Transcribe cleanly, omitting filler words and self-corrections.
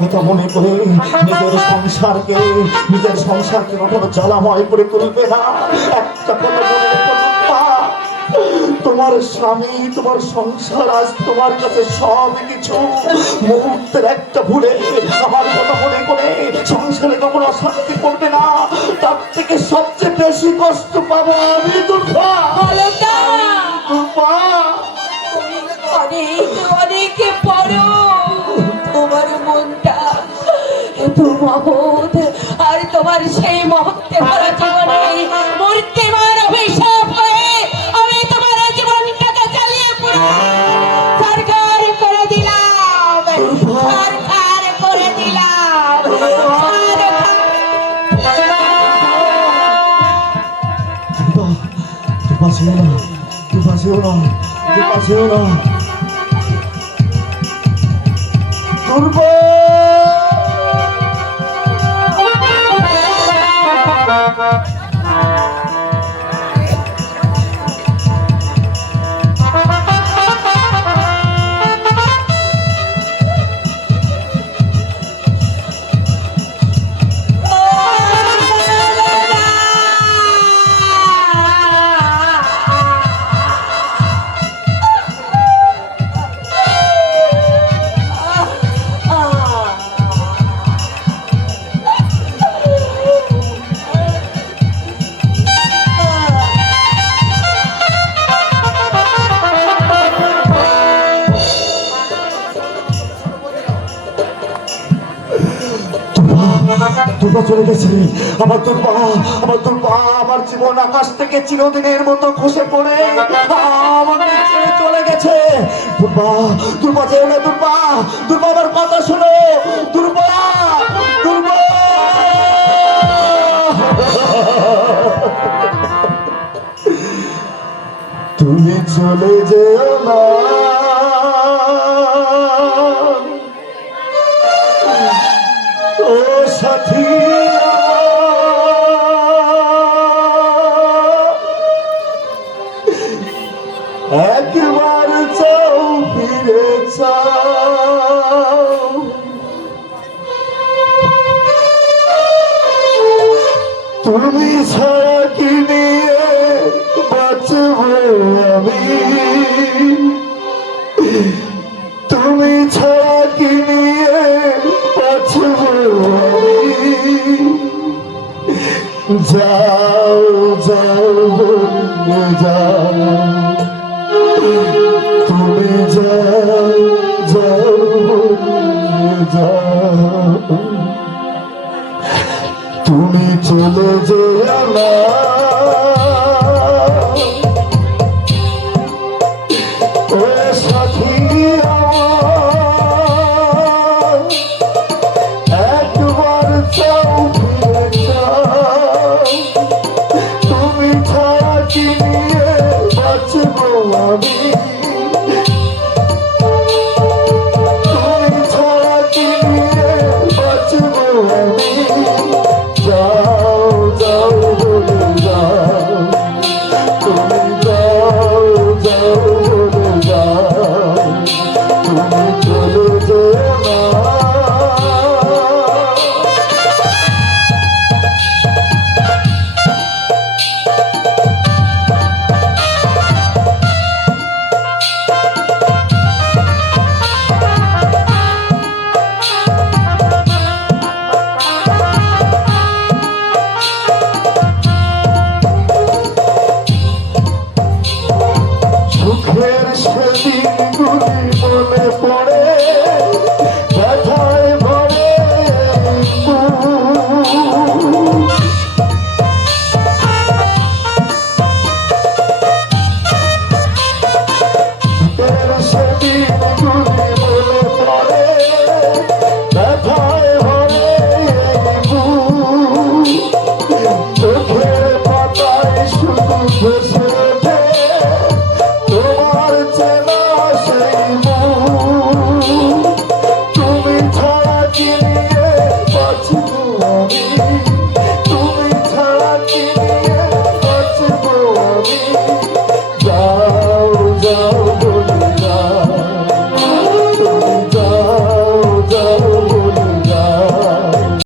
কথা মনে করে নিজের সংসারকে কখনো জ্বালাময় করে তুলবে না। একটা কথা মনে রেখো টুম্পা, তোমার স্বামী তোমার সংসার আজ তোমার কাছে সব কিছু। মুহূর্তের একটা ভুলে আমার কথা মনে করে সংসারে কখনো অশান্তি করবে না। তার থেকে সবচেয়ে বেশি কষ্ট পাবো আমি টুম্পা। টুম্পা অনেক অনেক বড় তোমার মনটা এত মহৎ, আর তোমার সেই মহত্বে ভরা জীবনে মূর্তিমান অভিশাপ হয়ে আমি তোমার জীবনটাকে চালিয়ে পুরো সরকার করে দিলাম, সরকার করে দিলাম। দুর্বা চলে গেছে। আমার জীবন আকাশ থেকে চিরদিনের মতো খসে পড়ে আমাকে ছেড়ে চলে গেছে। দুর্বা যেও না, দুর্বা আমার কথা শোনো। দুর্বা তুমি চলে যেও না, ও সাথী। একবার চাও ফিরে চাও, তুমি ছাড়া কি নিয়ে বাঁচব আমি, তুমি ছাড়া কি নিয়ে বাঁচব আমি। যাও যাও যাও, তুমি যাও যাও যাও, তুমি চলে যেও না।